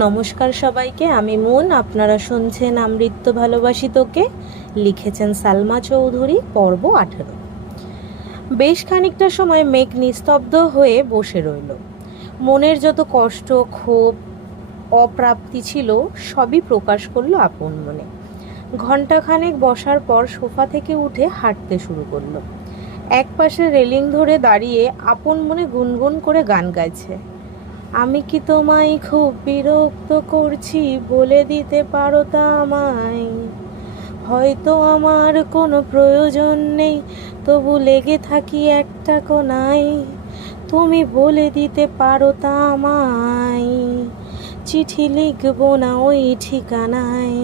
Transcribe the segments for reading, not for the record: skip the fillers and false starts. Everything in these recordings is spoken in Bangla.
নমস্কার সবাইকে, আমি মুন। আপনারা শুনছেন আমৃত্য ভালোবাসি তোকে। লিখেছেন সালমা চৌধুরী। পর্ব 18। বেশ খানিকটা সময় মেঘ নিস্তব্ধ হয়ে বসে রইল। মনের যত কষ্ট, ক্ষোভ, অপ্রাপ্তি ছিল সবই প্রকাশ করলো আপন মনে। ঘণ্টাখানেক বসার পর সোফা থেকে উঠে হাঁটতে শুরু করলো। একপাশে রেলিং ধরে দাঁড়িয়ে আপন মনে গুনগুন করে গান গাইছে। আমি কি তোমায় খুব বিরক্ত করছি, বলে দিতে পারো তা আমায়। হয়তো আমার কোনো প্রয়োজন নেই, তবু লেগে থাকি একটা কোনায়। তুমি বলে দিতে পারো তা আমায়। চিঠি লিখবো না ওই ঠিকানায়।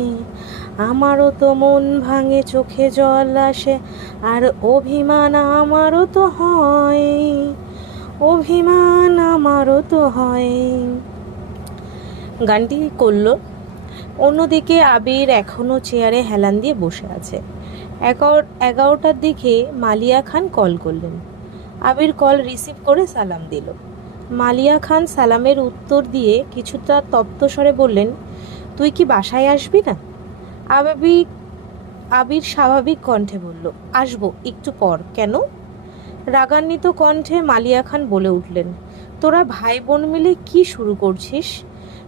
আমারও তো মন ভাঙে, চোখে জল আসে, আর অভিমান আমারও তো হয়। অভিমান আমারও তো হয়। গানটি করলো। অন্যদিকে আবির এখনও চেয়ারে হেলান দিয়ে বসে আছে। 11টার দিকে মালিয়া খান কল করলেন। আবির কল রিসিভ করে সালাম দিল। মালিয়া খান সালামের উত্তর দিয়ে কিছুটা তপ্ত স্বরে বললেন, তুই কি বাসায় আসবি না? আবির স্বাভাবিক কণ্ঠে বলল, আসবো একটু পর। কেন? রাগান্বিত কণ্ঠে মালিয়া খান বলে উঠলেন, তোরা ভাই বোন মিলে কি শুরু করছিস?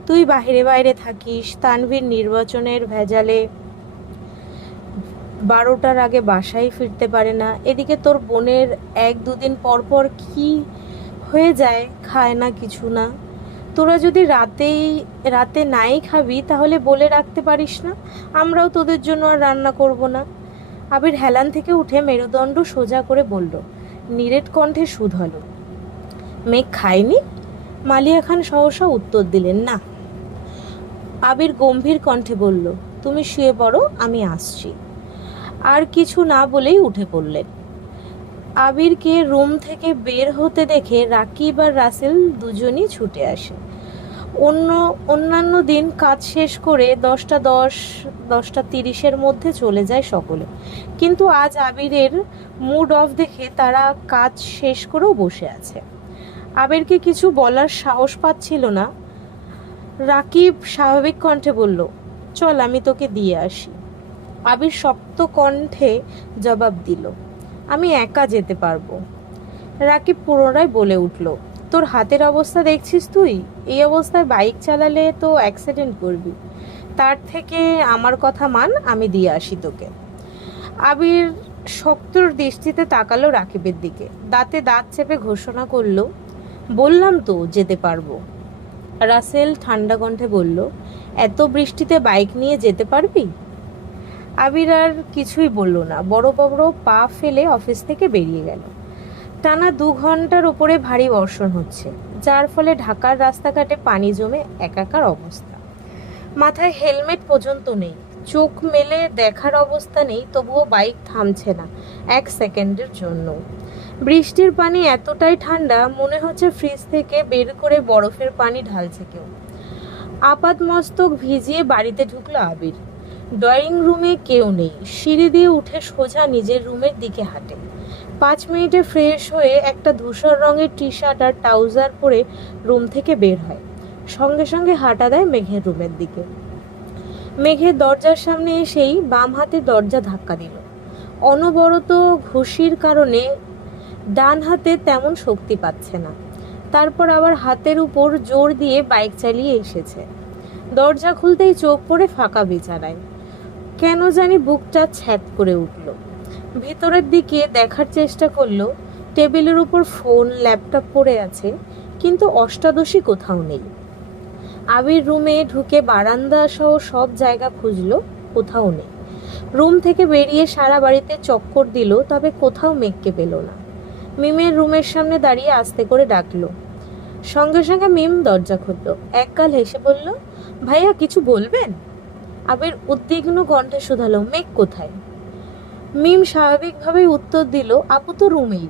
তুই বাইরে বাইরে থাকিস, তানভীর নির্বাচনের ভেজালে 12টার আগে বাসায় ফিরতে পারে না। এদিকে তোর বোনের 1-2 দিন পর পর কি হয়ে যায়, খায় না কিছু না। তোরা যদি রাতে নাই খাবি তাহলে বলে রাখতে পারিস না, আমরাও তোদের জন্য আর রান্না করব না। আবির হেলান থেকে উঠে মেরুদণ্ড সোজা করে বলল, নিরেট কণ্ঠে শুধালো, মেঘ খায়নি? মালিয়া খান সহসা উত্তর দিলেন, না। আবির গম্ভীর কণ্ঠে বলল, তুমি শুয়ে পড়ো, আমি আসছি। আর কিছু না বলেই উঠে পড়লেন। আবিরকে রুম থেকে বের হতে দেখে রাকিব আর রাসেল দুজনই ছুটে আসে। অন্যান্য দিন কাজ শেষ করে 10টা 10, 10টা 30-এর মধ্যে চলে যায় সকলে, কিন্তু আজ আবিরের মুড অফ দেখে তারা কাজ শেষ করেও বসে আছে। আবিরকে কিছু বলার সাহস পাচ্ছিল না। রাকিব স্বাভাবিক কণ্ঠে বলল, চল আমি তোকে দিয়ে আসি। আবির শক্ত কণ্ঠে জবাব দিল, আমি একা যেতে পারবো। রাকিব পুনরায় বলে উঠল, তোর হাতের অবস্থা দেখছিস, তুই এই অবস্থায় বাইক চালালে তো অ্যাক্সিডেন্ট করবি। তার থেকে আমার কথা মান, আমি দিয়ে আসি তোকে। আবির শক্তর দৃষ্টিতে তাকালো রাকিবের দিকে, দাঁতে দাঁত চেপে ঘোষণা করলো, বললাম তো যেতে পারবো। রাসেল ঠান্ডা কণ্ঠে বলল, এত বৃষ্টিতে বাইক নিয়ে যেতে পারবি? আবির আর কিছুই বলল না, বড় বড় পা ফেলে অফিস থেকে বেরিয়ে গেল। টানা 2 ঘন্টার উপরে ভারী বর্ষণ হচ্ছে, যার ফলে ঢাকার রাস্তাঘাটে পানি জমে একাকার অবস্থা। মাথায় হেলমেট পর্যন্ত নেই, চোখ মেলে দেখার অবস্থা নেই, তবুও বাইক থামছে না 1 সেকেন্ডের জন্য। বৃষ্টির পানি এতটাই ঠান্ডা, মনে হচ্ছে ফ্রিজ থেকে বের করে বরফের পানি ঢালছে কেউ। আপাতমস্তক ভিজিয়ে বাড়িতে ঢুকলো আবির। ড্রয়িং রুমে কেউ নেই। সিঁড়ি দিয়ে উঠে সোজা নিজের রুমের দিকে হাঁটে। 5 মিনিটে ফ্রেশ হয়ে একটা ধূসর রঙের টি শার্ট আর ট্রাউজার পরে রুম থেকে বের হয়। সঙ্গে সঙ্গে হাঁটা দেয় মেঘের রুমের দিকে। মেঘের দরজার সামনে এসেই বাম হাতে দরজা ধাক্কা দিল। অনবরত ঘুষির কারণে ডান হাতে তেমন শক্তি পাচ্ছে না। তারপর আবার হাতের উপর জোর দিয়ে বাইক চালিয়ে এসেছে। দরজা খুলতেই চোখ পড়ে ফাঁকা বিছানায়। কেন জানি বুকটা ছ্যাদ করে উঠল। ভেতরের দিকে দেখার চেষ্টা করলো, টেবিলের উপর ফোন ল্যাপটপ পড়ে আছে, কিন্তু অষ্টাদশী কোথাও নেই। আবির রুমে ঢুকে বারান্দা সহ সব জায়গা খুঁজলো, কোথাও নেই। রুম থেকে বেরিয়ে সারা বাড়িতে চক্কর দিল, তবে কোথাও মেঘকে পেল না। মিমের রুমের সামনে দাঁড়িয়ে আস্তে করে ডাকলো। সঙ্গে সঙ্গে মিম দরজা খুলল। একগাল হেসে বলল, ভাইয়া কিছু বলবেন? আবির উদ্বিগ্ন কণ্ঠে শুধালো, মেঘ কোথায়? মিম স্বাভাবিকভাবেই উত্তর দিল, আপু তো রুমেই।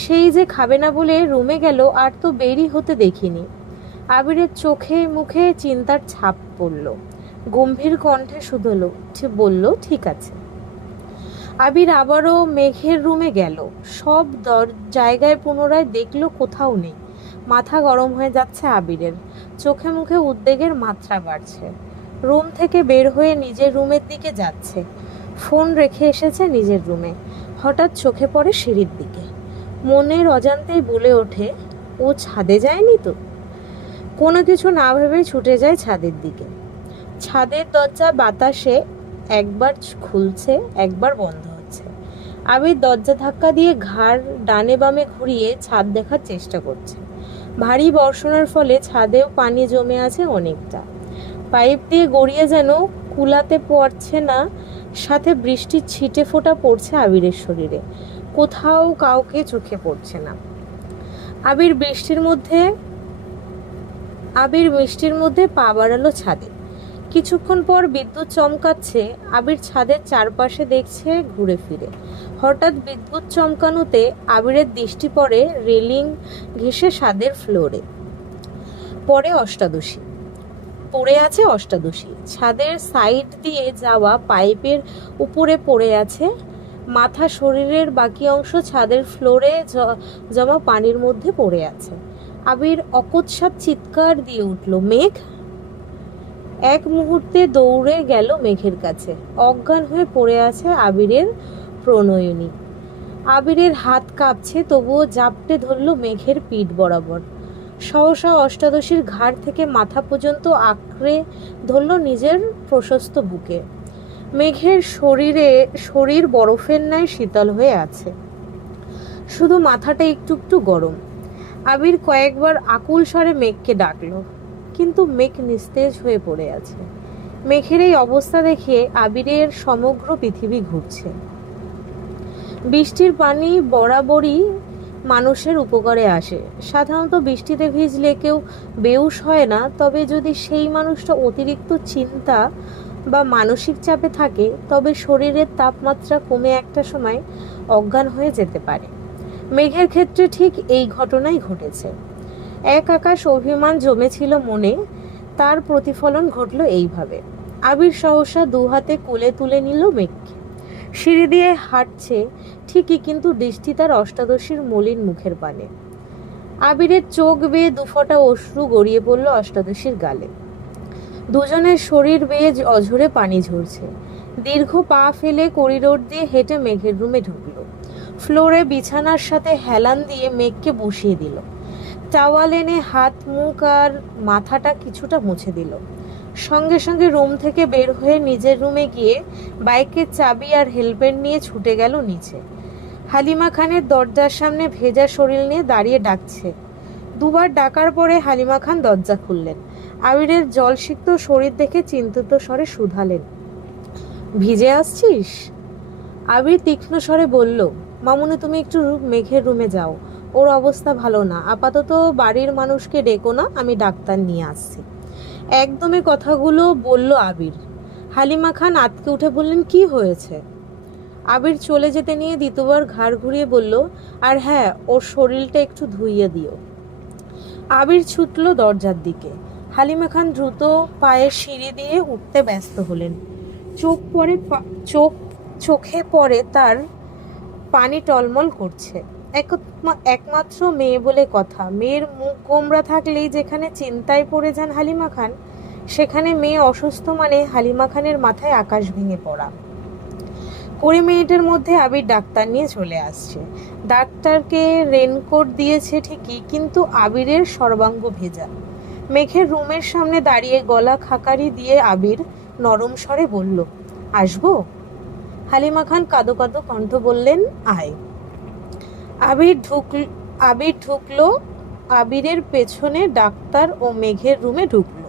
সেই যে খাবে না বলে রুমে গেল, আর তো বেরই হতে দেখিনি। আবিরের চোখে মুখে চিন্তার ছাপ পড়ল। গম্ভীর কণ্ঠে শুধালো, বলল, ঠিক আছে। আবির আবারও মেঘের রুমে গেল। সব জায়গায় পুনরায় দেখলো, কোথাও নেই। মাথা গরম হয়ে যাচ্ছে আবিরের। চোখে মুখে উদ্বেগের মাত্রা বাড়ছে। রুম থেকে বের হয়ে নিজের রুমের দিকে যাচ্ছে। ফোন রেখে এসেছে নিজের রুমে। হঠাৎ চোখে পড়ে সিঁড়ির দিকে। মনের অজান্তেই বলে ওঠে, ও ছাদে যায়নি তো? কোনো কিছু না ভেবেই ছুটে যায় ছাদের দিকে। ছাদের দরজা বাতাসে একবার খুলছে, একবার বন্ধ হচ্ছে। আবির দরজা ধাক্কা দিয়ে ঘাড় ডানে বামে ঘুরিয়ে ছাদ দেখার চেষ্টা করছে। ভারী বর্ষণের ফলে ছাদেও পানি জমে আছে অনেকটা। পাইপ দিয়ে গড়িয়ে যেন কুলাতে পড়ছে না, সাথে বৃষ্টির ছিটে ফোঁটা পড়ছে আবিরের শরীরে। কোথাও কাউকে চোখে পড়ছে না। আবির বৃষ্টির মধ্যে পা বাড়ালো ছাদে। কিছুক্ষণ পর বিদ্যুৎ চমকাচ্ছে। আবির ছাদের চারপাশে দেখছে ঘুরে ফিরে। হঠাৎ বিদ্যুৎ চমকানোতে আবিরের দৃষ্টি পড়ে রেলিং ঘেঁষে ছাদের ফ্লোরে। পড়ে আছে অষ্টাদশী। ছাদের সাইড দিয়ে যাওয়া পাইপের উপরে পড়ে আছে। মাথা শরীরের বাকি অংশ ছাদের ফ্লোরে জমা পানির মধ্যে পড়ে আছে। আবির অকস্মাৎ চিৎকার দিয়ে উঠল, মেঘ! এক মুহূর্তে দৌড়ে গেল মেঘের কাছে। অজ্ঞান হয়ে পড়ে আছে আবিরের প্রণয়িনী। আবিরের হাত কাঁপছে, তবুও জাপটে ধরল মেঘের পিঠ বরাবর। সহসা অষ্টাদশীর ঘাড় থেকে মাথা পর্যন্ত আঁকড়ে ধরল নিজের প্রশস্ত বুকে। মেঘের শরীর বরফের ন্যায় শীতল হয়ে আছে, শুধু মাথাটা একটু একটু গরম। আবির কয়েকবার আকুল স্বরে মেঘকে ডাকলো, কিন্তু মেঘ নিস্তেজ হয়ে পড়ে আছে। মেঘের এই অবস্থা দেখে আবিরের সমগ্র পৃথিবী ঘুরছে। বৃষ্টির পানি বরাবরই মানুষের উপকারে আসে। সাধারণত বৃষ্টিতে ভিজলে কেউ বেহুশ হয় না, তবে যদি সেই মানুষটা অতিরিক্ত চিন্তা বা মানসিক চাপে থাকে, তবে শরীরের তাপমাত্রা কমে একটা সময় অজ্ঞান হয়ে যেতে পারে। মেঘের ক্ষেত্রে ঠিক এই ঘটনাই ঘটেছে। এক আকাশ অভিমান জমেছিল মনে, তার প্রতিফলন ঘটল এইভাবে। আবির সহসা দু হাতে কোলে তুলে নিল মেঘকে। সিঁড়ি দিয়ে হাঁটছে ঠিকই, কিন্তু দৃষ্টি তার অষ্টাদশীর মলিন মুখের পানে। আবিরের চোখ বেয়ে দুফোঁটা অশ্রু গড়িয়ে পড়ল অষ্টাদশীর গালে। দুজনের শরীর বেয়ে অঝরে পানি ঝরছে। দীর্ঘ পা ফেলে করিডোর দিয়ে হেঁটে মেঘের রুমে ঢুকল। ফ্লোরে বিছানার সাথে হেলান দিয়ে মেঘকে বসিয়ে দিল। টাওয়াল এনে হাত, মুখ আর মাথাটা কিছুটা মুছে দিল। সঙ্গে সঙ্গে রুম থেকে বের হয়ে নিজের রুমে গিয়ে বাইকের চাবি আর হেলমেট নিয়ে ছুটে গেল নিচে। হালিমা খানের দরজার সামনে ভেজা শরীর নিয়ে দাঁড়িয়ে ডাকছে। দুবার ডাকার পরে হালিমা খান দরজা খুললেন। আবিরের জলসিক্ত শরীর দেখে চিন্তিত স্বরে শুধালেন, ভিজে আসছিস? আবির তীক্ষ্ণ স্বরে বলল, মামুনি, তুমি একটু মেঘের রুমে যাও, ওর অবস্থা ভালো না। আপাতত বাড়ির মানুষকে ডেকো না, আমি ডাক্তার নিয়ে আসছি। একদমই কথাগুলো বলল আবির। হালিমা খান আঁতকে উঠে বললেন, কি হয়েছে? আবির চলে যেতে নিয়ে দ্বিতীয়বার ঘাড় ঘুরিয়ে বলল, আর হ্যাঁ, ওর শরীরটা একটু ধুইয়ে দিও। আবির ছুটল দরজার দিকে। হালিমা খান দ্রুত পায়ে সিঁড়ি দিয়ে উঠতে ব্যস্ত হলেন। চোখে পড়ে তার পানি টলমল করছে। একমাত্র মেয়ে বলে কথা। মেয়ের মুখ গোমরা থাকলেই যেখানে চিন্তায় পড়ে যান হালিমা খান, সেখানে মেয়ে অসুস্থ মানে হালিমা খানের মাথায় আকাশ ভেঙে পড়া। 20 মিনিটের মধ্যে আবির ডাক্তার নিয়ে চলে আসছে। ডাক্তারকে রেনকোট দিয়েছে ঠিকই, কিন্তু আবিরের সর্বাঙ্গ ভেজা। মেঘের রুমের সামনে দাঁড়িয়ে গলা খাকারি দিয়ে আবির নরম স্বরে বলল, আসবো? হালিমা খান কাঁদো কাঁদো কণ্ঠ বললেন, আয়। আবির ঢুকলো। আবিরের পেছনে ডাক্তার ও মেঘের রুমে ঢুকলো।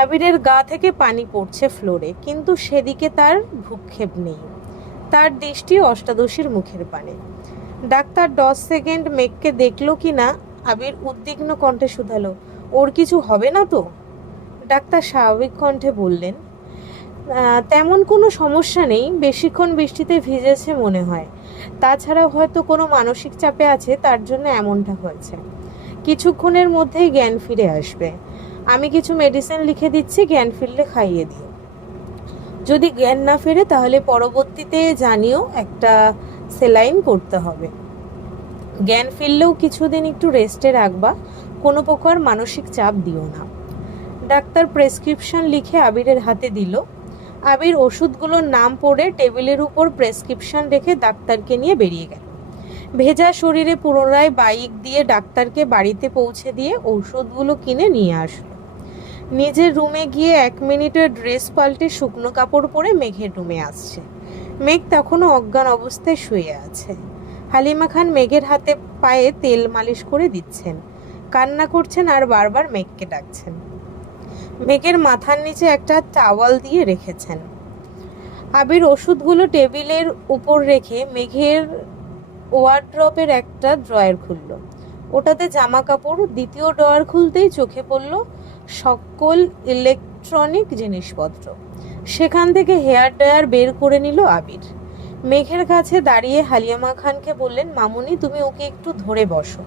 আবিরের গা থেকে পানি পড়ছে ফ্লোরে, কিন্তু সেদিকে তার ভ্রুক্ষেপ নেই। তার দৃষ্টি অষ্টাদশীর মুখের পানে। ডাক্তার 10 সেকেন্ড মেঘকে দেখলো কিনা আবির উদ্বিগ্ন কণ্ঠে শুধালো, ওর কিছু হবে না তো? ডাক্তার স্বাভাবিক কণ্ঠে বললেন, তেমন কোনো সমস্যা নেই, বেশিক্ষণ বৃষ্টিতে ভিজেছে মনে হয়। তাছাড়া হয়তো কোনো মানসিক চাপে আছে, তার জন্য এমনটা হয়েছে। কিছুক্ষণের মধ্যেই জ্ঞান ফিরে আসবে। আমি কিছু মেডিসিন লিখে দিচ্ছি, জ্ঞান ফিরলে খাইয়ে দিও। যদি জ্ঞান না ফেরে তাহলে পরবর্তীতে জানিও, একটা সেলাইন করতে হবে। জ্ঞান ফিরলেও কিছুদিন একটু রেস্টে রাখবা, কোনো প্রকার মানসিক চাপ দিও না। ডাক্তার প্রেসক্রিপশন লিখে আবিরের হাতে দিল। আবির ওষুধগুলোর নাম পড়ে টেবিলের উপর প্রেসক্রিপশন রেখে ডাক্তারকে নিয়ে বেরিয়ে গেল। ভেজা শরীরে পুনরায় বাইক দিয়ে ডাক্তারকে বাড়িতে পৌঁছে দিয়ে ঔষধগুলো কিনে নিয়ে আসলো। নিজের রুমে গিয়ে 1 মিনিটের ড্রেস পাল্টে শুকনো কাপড় পরে মেঘের রুমে আসছে। মেঘ তখনও অজ্ঞান অবস্থায় শুয়ে আছে। হালিমা খান মেঘের হাতে পায়ে তেল মালিশ করে দিচ্ছেন, কান্না করছেন আর বারবার মেঘকে ডাকছেন। মেঘের মাথার নিচে একটা টাওয়াল দিয়ে রেখেছেন। আবির ওষুধগুলো টেবিলের উপর রেখে মেঘের ওয়ার্ড্রপের একটা ড্রয়ার খুলল। ওটাতে জামা কাপড়। দ্বিতীয় ড্রয়ার খুলতেই চোখে পড়ল সকল ইলেকট্রনিক জিনিসপত্র। সেখান থেকে হেয়ার ড্রায়ার বের করে নিল আবির। মেঘের কাছে দাঁড়িয়ে হালিমা খানকে বললেন, মামুনি তুমি ওকে একটু ধরে বসো।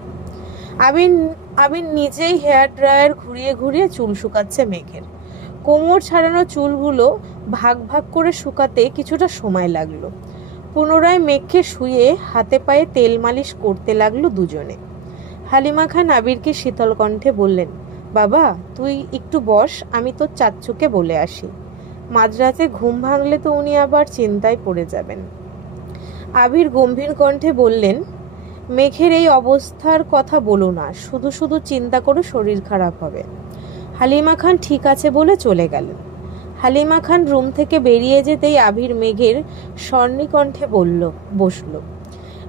আবির নিজেই হেয়ার ড্রায়ার ঘুরিয়ে ঘুরিয়ে চুল শুকাচ্ছে মেঘের। কোমর ছাড়ানো চুলগুলো ভাগ ভাগ করে শুকাতে কিছুটা সময় লাগলো। পুনরায় মেঘকে শুয়ে হাতে পায়ে তেল মালিশ করতে লাগলো দুজনে। হালিমা খান আবিরকে শীতল কণ্ঠে বললেন, বাবা তুই একটু বস, আমি তোর চাচ্চুকে বলে আসি। মাঝরাতে ঘুম ভাঙলে তো উনি আবার চিন্তায় পড়ে যাবেন। আবির গম্ভীর কণ্ঠে বললেন, মেঘের এই অবস্থার কথা বলো না, শুধু শুধু চিন্তা করে শরীর খারাপ হবে। হালিমা খান ঠিক আছে বলে চলে গেলেন। হালিমা খান রুম থেকে বেরিয়ে যেতেই আবির মেঘের স্বর্ণিকণ্ঠে বসল।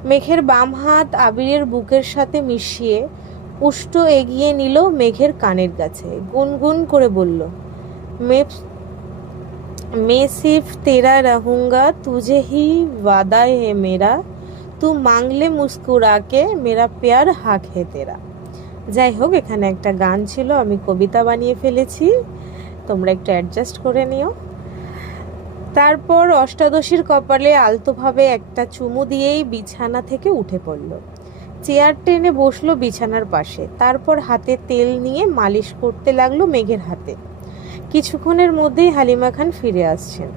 মেঘের বাম হাত আবিরের বুকের সাথে মিশিয়ে উষ্ট এগিয়ে নিল মেঘের কানের কাছে। গুনগুন করে বলল, मैं सिर्फ तेरा रहूंगा, तुझे ही वादा है मेरा, तू मांग ले मुस्कुरा के, मेरा प्यार हाक है तेरा। যাই হোক, এখানে একটা গান ছিল, আমি কবিতা বানিয়ে ফেলেছি, তোমরা একটু অ্যাডজাস্ট করে নিও। তারপর অষ্টাদশীর কপালে আলতোভাবে একটা চুমু দিয়েই বিছানা থেকে উঠে পড়ল। চেয়ার টেনে বসলো বিছানার পাশে। তারপর হাতে তেল নিয়ে মালিশ করতে লাগলো মেঘের হাতে। কিছুক্ষণের মধ্যেই হালিমা খান ফিরে আসছেন।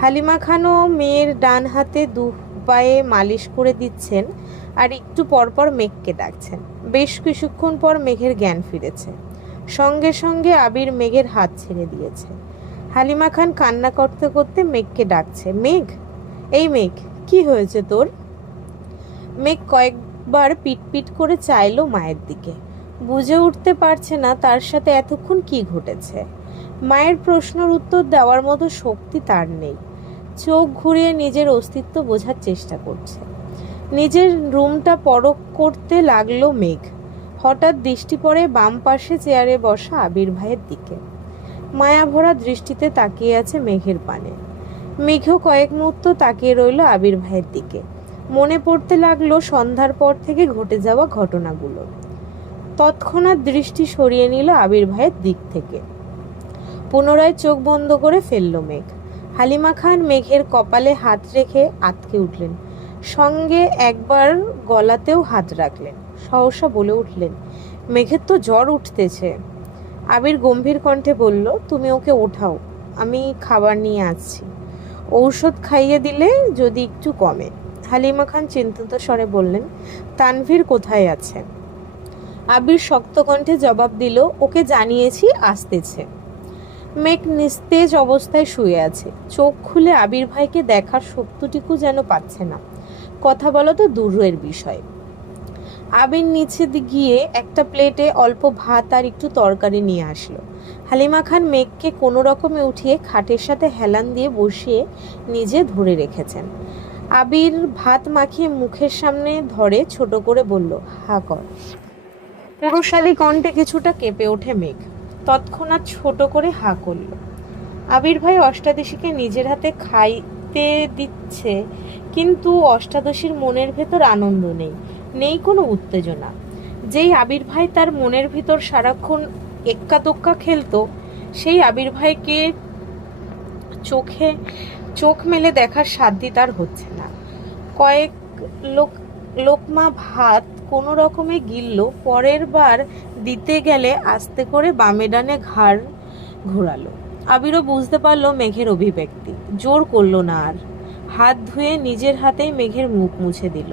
হালিমা খানও মেয়ের ডান হাতে দু পায়ে মালিশ করে দিচ্ছেন আর একটু পরপর মেঘকে ডাকছেন। বেশ কিছুক্ষণ পর মেঘের জ্ঞান ফিরেছে। সঙ্গে সঙ্গে আবির মেঘের হাত ছেড়ে দিয়েছে। হালিমা খান কান্না করতে করতে মেঘকে ডাকছে, মেঘ, এই মেঘ, কি হয়েছে তোর? মেঘ কয়েকবার পিটপিট করে চাইলো মায়ের দিকে। বুঝে উঠতে পারছে না তার সাথে এতক্ষণ কি ঘটেছে। মায়ের প্রশ্নের উত্তর দেওয়ার মতো শক্তি তার নেই। চোখ ঘুরিয়ে নিজের অস্তিত্ব বোঝার চেষ্টা করছে। নিজের রুমটা পরখ করতে লাগলো মেঘ। হঠাৎ দৃষ্টি পড়ে বাম পাশে চেয়ারে বসা আবির ভাইয়ের দিকে। মায়াভরা দৃষ্টিতে তাকিয়ে আছে মেঘের পানে। মেঘও কয়েক মুহূর্ত তাকিয়ে রইল আবির ভাইয়ের দিকে। মনে পড়তে লাগলো সন্ধ্যার পর থেকে ঘটে যাওয়া ঘটনাগুলো। তৎক্ষণাৎ দৃষ্টি সরিয়ে নিল আবির ভাইয়ের দিক থেকে। পুনরায় চোখ বন্ধ করে ফেলল মেঘ। হালিমা খান মেঘের কপালে হাত রেখে আঁতকে উঠলেন। সঙ্গে একবার গলাতেও হাত রাখলেন। সহসা বলে উঠলেন, মেঘের তো জ্বর উঠতেছে। আবির গম্ভীর কণ্ঠে বলল, তুমি ওকে ওঠাও, আমি খাবার নিয়ে আসছি। ঔষধ খাইয়ে দিলে যদি একটু কমে। হালিমা খান চিন্তিত স্বরে বললেন, তানভীর কোথায় আছে? আবির শক্ত কণ্ঠে জবাব দিল, ওকে জানিয়েছি, আসতেছে। মেঘ নিস্তেজ অবস্থায় শুয়ে আছে। চোখ খুলে আবির ভাইকে দেখার শক্তিটুকু যেন পাচ্ছে না। কথা বলা তো দূরের বিষয়। আবির নিচে গিয়ে একটা প্লেটে অল্প ভাত আর একটু তরকারি নিয়ে আসলো। হালিমা খান মেঘকে কোনো রকমে উঠিয়ে খাটের সাথে হেলান দিয়ে বসিয়ে নিজে ধরে রেখেছেন। আবির ভাত মাখিয়ে মুখের সামনে ধরে ছোট করে বলল, হা কর। পুরুষালী কণ্ঠে কিছুটা কেঁপে ওঠে মেঘ। তৎক্ষণাৎ ছোট করে হা করল। আবির ভাই অষ্টাদশীকে নিজের হাতে খাইতে দিচ্ছে, কিন্তু অষ্টাদশীর মনের ভেতর আনন্দ নেই, নেই কোনো উত্তেজনা। যেই আবির ভাই তার মনের ভিতর সারাক্ষণ এক্কা দোক্কা খেলতো, সেই আবির ভাইকে চোখ মেলে দেখার সাধ্য তার হচ্ছে না। কয়েক লোকমা ভাত কোনো রকমে গিলল। পরের বার দিতে গেলে আস্তে করে বামে ডানে ঘাড় ঘোরালো। আবিরও বুঝতে পারলো মেঘের অভিব্যক্তি। জোর করলো না আর। হাত ধুয়ে নিজের হাতেই মেঘের মুখ মুছে দিল।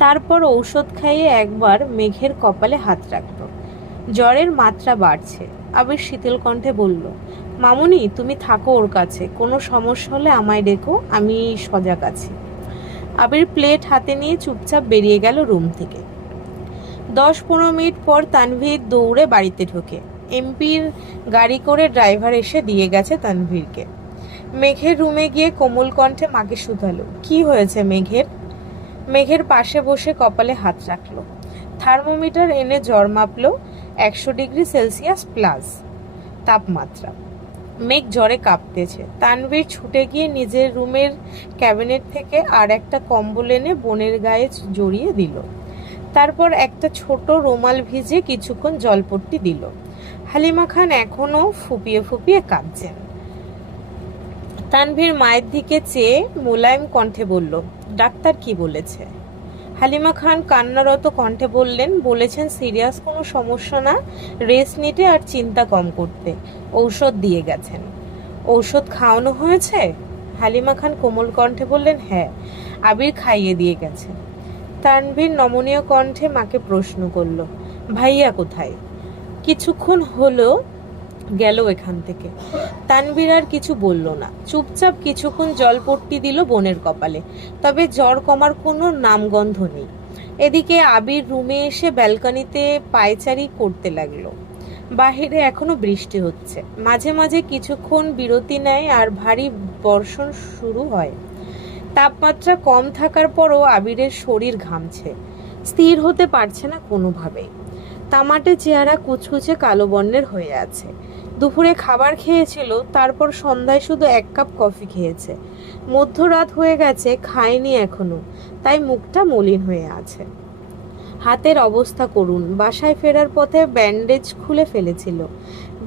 তারপর ঔষধ খাইয়ে একবার মেঘের কপালে হাত রাখলো। জ্বরের মাত্রা বাড়ছে। আবির শীতল কণ্ঠে বলল, মামুনি তুমি থাকো ওর কাছে, কোনো সমস্যা হলে আমায় ডেকো, আমি সজাগ আছি। আবির প্লেট হাতে নিয়ে চুপচাপ বেরিয়ে গেল রুম থেকে। 10-15 মিনিট পর তানভীর দৌড়ে বাড়িতে ঢোকে। এমপির গাড়ি করে ড্রাইভার এসে দিয়ে গেছে তানভীরকে। মেঘের রুমে গিয়ে কোমল কণ্ঠে মাকে শুধালো, কি হয়েছে মেঘের? মেঘের পাশে বসে কপালে হাত রাখলো। থার্মোমিটার এনে জ্বর মাপলো, 100°C প্লাস তাপমাত্রা। মেঘ জ্বরে কাঁপতেছে। তানভীর ছুটে গিয়ে নিজের রুমের ক্যাবিনেট থেকে আর একটা কম্বল এনে বোনের গায়ে জড়িয়ে দিল। তারপর একটা ছোট রুমাল ভিজে কিছুক্ষণ জলপট্টি দিল। হালিমা খান এখনো ফুপিয়ে ফুপিয়ে কাঁদছেন। তানভীর মায়ের দিকে চেয়ে মোলায়েম কণ্ঠে বলল, ডাক্তার কি বলেছে? হালিমা খান কান্নারত কণ্ঠে বলেছেন সিরিয়াস কোনো সমস্যা না, রেস্ট নিতে আর চিন্তা কম করতে, ঔষধ দিয়ে গেছেন। ঔষধ খাওয়ানো হয়েছে? হালিমা খান কোমল কণ্ঠে বললেন, হ্যাঁ, আবির খাইয়ে দিয়ে গেছে। তানভীর নমনীয় কণ্ঠে মাকে প্রশ্ন করল, ভাইয়া কোথায়? কিছুক্ষণ হলো গেল এখান থেকে। তানভীর আর কিছু বলল না, চুপচাপ কিছুক্ষণ জলপট্টি দিল বোনের কপালে। তবে জ্বর কমার কোনো নামগন্ধ নেই। এদিকে আবির রুমে এসে ব্যালকনিতে পায়চারি করতে লাগলো। বাহিরে এখনো বৃষ্টি হচ্ছে, মাঝে মাঝে কিছুক্ষণ বিরতি নেয় আর ভারী বর্ষণ শুরু হয়। তাপমাত্রা কম থাকার পরও আবিরের শরীর ঘামছে, স্থির হতে পারছে না কোনোভাবেই। তামাটে চেহারা কুচকুচে কালো বর্ণের হয়ে আছে। দুপুরে খাবার খেয়েছিল, তারপর সন্ধ্যায় শুধু 1 কাপ কফি খেয়েছে। মধ্যরাত হয়ে গেছে, খায়নি এখনো, তাই মুখটা মলিন হয়ে আছে। হাতের অবস্থা করুণ। বাসায় ফেরার পথে ব্যান্ডেজ খুলে ফেলেছিল।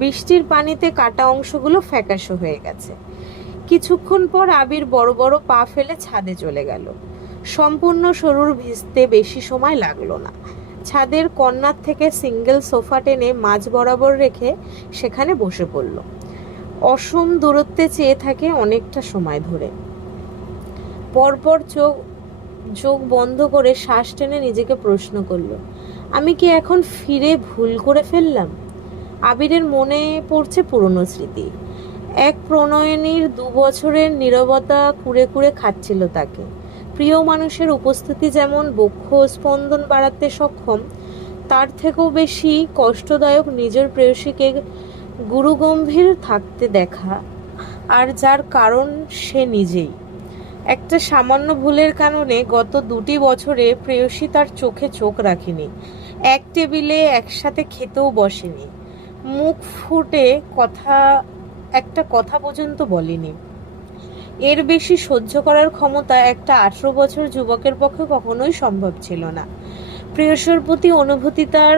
বৃষ্টির পানিতে কাটা অংশগুলো ফ্যাকাশে হয়ে গেছে। কিছুক্ষণ পর আবির বড় বড় পা ফেলে ছাদে চলে গেল। সম্পূর্ণ শরীর ভিজতে বেশি সময় লাগলো না। ছাদের কর্নার থেকে সিঙ্গেল সোফা টেনে মাঝ বরাবর রেখে সেখানে বসে পড়ল। অসম দূরত্বে চেয়ে থাকে অনেকটা সময় ধরে। পরপর চোখ বন্ধ করে শ্বাস টেনে নিজেকে প্রশ্ন করল, আমি কি এখন ফিরে ভুল করে ফেললাম? আবিরের মনে পড়ছে পুরনো স্মৃতি। এক প্রণয়নীর 2 বছরের নীরবতা কুড়ে কুড়ে খাচ্ছিল তাকে। প্রিয় মানুষের উপস্থিতি যেমন বক্ষ স্পন্দন বাড়াতে সক্ষম, তার থেকেও বেশি কষ্টদায়ক নিজের প্রেয়সীকে গুরুগম্ভীর থাকতে দেখা, আর যার কারণ সে নিজেই। একটা সামান্য ভুলের কারণে গত 2টি বছরে প্রেয়সী তার চোখে চোখ রাখেনি, এক টেবিলে একসাথে খেতেও বসেনি, মুখ ফুটে একটা কথা পর্যন্ত বলেনি। এর বেশি সহ্য করার ক্ষমতা একটা 18 বছর যুবকের পক্ষে কখনোই সম্ভব ছিল না। প্রেয়সীর প্রতি অনুভূতি তার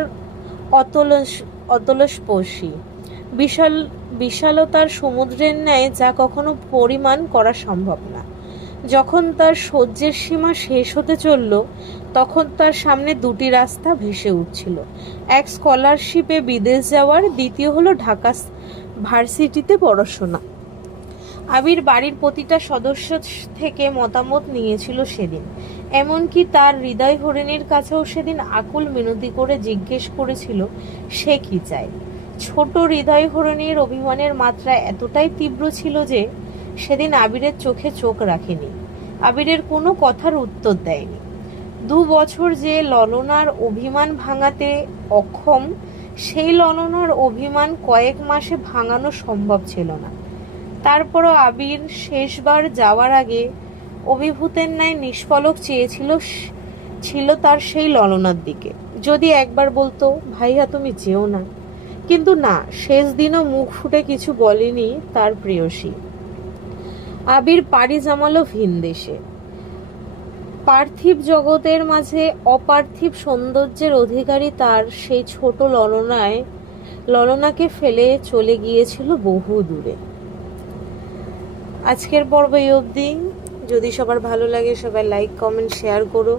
অতলস্পর্শী, বিশালতার সমুদ্রের ন্যায়, যা কখনো পরিমাণ করা সম্ভব না। যখন তার সহ্যের সীমা শেষ হতে চলল, তখন তার সামনে 2টি রাস্তা ভেসে উঠছিল। এক স্কলারশিপে বিদেশ যাওয়ার, দ্বিতীয় হলো ঢাকা ভার্সিটিতে পড়াশোনা। আবির বাড়ির প্রতিটা সদস্য থেকে মতামত নিয়েছিল সেদিন। এমনকি তার হৃদয় হরিণীর কাছেও সেদিন আকুল মিনতি করে জিজ্ঞেস করেছিল সে কি চায়। ছোট হৃদয় হরিণীর অভিমানের মাত্রা এতটাই তীব্র ছিল যে সেদিন আবিরের চোখে চোখ রাখেনি, আবিরের কোনো কথার উত্তর দেয়নি। 2 বছর যে ললনার অভিমান ভাঙাতে অক্ষম, সেই ললনার অভিমান কয়েক মাসে ভাঙানো সম্ভব ছিল না। তারপরও আবির শেষবার যাওয়ার আগে অভিভূতের ন্যায় নিষ্পলক ছিল তার সেই ললনার দিকে। যদি একবার বলতো, ভাইয়া তুমি যেও না। কিন্তু না, শেষ দিনও মুখ ফুটে কিছু বলেনি তার প্রেয়সী। আবির পাড়ি জামালো ভিনদেশে। পার্থিব জগতের মাঝে অপার্থিব সৌন্দর্যের অধিকারী তার সেই ছোট ললনাকে ফেলে চলে গিয়েছিল বহু দূরে। আজকের পর্ব এই অবধি। যদি সবার ভালো লাগে সবাই লাইক কমেন্ট শেয়ার করো,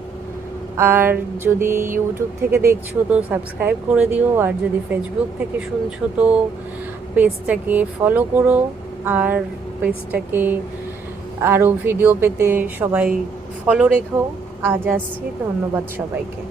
আর যদি ইউটিউব থেকে দেখছো তো সাবস্ক্রাইব করে দিও, আর যদি ফেসবুক থেকে শুনছো তো পেজটাকে ফলো করো, আর পেজটাকে আরও ভিডিও পেতে সবাই ফলো রেখো। আজ আসছি, ধন্যবাদ সবাইকে।